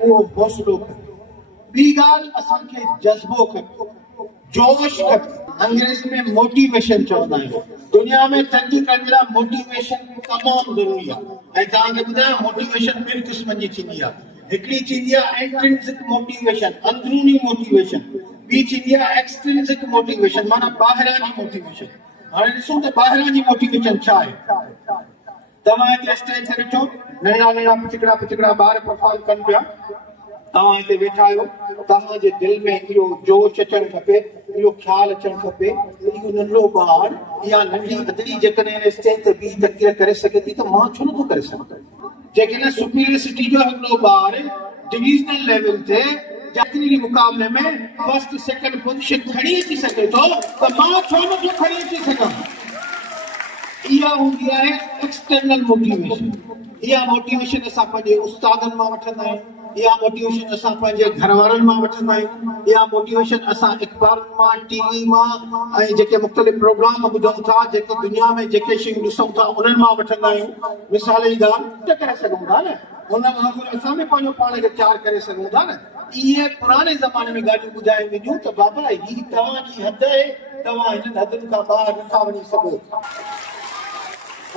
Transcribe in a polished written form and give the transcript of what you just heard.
वो हौसलो ॿी ॻाल्हि असांखे जज़्बो खपे, जोश खपे। अंग्रेज़ी में मोटिवेशन चवंदा आहियूं। दुनिया में तरक़ी करण लाइ मोटिवेशन तमामु ज़रूरी आहे। ऐं तव्हांखे ॿुधायां मोटिवेशन ॿिनि क़िस्मनि जी थींदी आहे। हिकिड़ी थींदी आहे इंट्रिंसिक मोटिवेशन, अंदरूनी मोटिवेशन। ॿी थींदी आहे एक्सट्रिंसिक मोटिवेशन, माना ॿाहिरां जी मोटिवेशन। हाणे ॾिसूं त ॿाहिरां जी मोटिवेशन छा आहे। तव्हां हिते स्टेज ते ॾिठो, नंढड़ा नंढड़ा पिचकड़ा ॿार परफॉर्म कनि पिया। तव्हां हिते वेठा आहियो, तव्हांजे दिलि में इहो जोश अचणु खपे, इहो ख़्यालु अचणु खपे, इहो नंढो ॿारु या नंढी अदड़ी जेकॾहिं स्टेज ते बीह तक़रीर करे सघे थी त मां छो नथो करे सघां। जेकॾहिं सुपीरियर सिटी जो हिकिड़ो ॿारु डिविज़नल लेवल ते तक़रीरी मुक़ाबले में फर्स्ट सेकंड पोजीशन खणी अची सघे थो त मां छो नथो खणी अची सघां। इहा हूंदी आहे एक्सटर्नल मोटिवेशन। इहा मोटिवेशन असां पंहिंजे उस्तादनि मां वठंदा आहियूं, इहा मोटिवेशन असां पंहिंजे घर वारनि मां वठंदा आहियूं, इहा मोटिवेशन असां अख़बारुनि मां, टीवी मां ऐं जेके मुख़्तलिफ़ प्रोग्राम ॿुधूं था, जेके दुनिया में जेके शयूं ॾिसूं था उन्हनि मां वठंदा आहियूं। मिसाल जी ॻाल्हि त करे सघूं था न, हुन वांगुरु असां बि पंहिंजो पाण खे तयारु करे सघूं था न। इहे पुराणे ज़माने में ॻाल्हियूं ॿुधाए वेंदियूं त बाबा ही तव्हांजी हद आहे, तव्हां हिननि हदुनि खां ॿाहिरि नथा वञी सघो।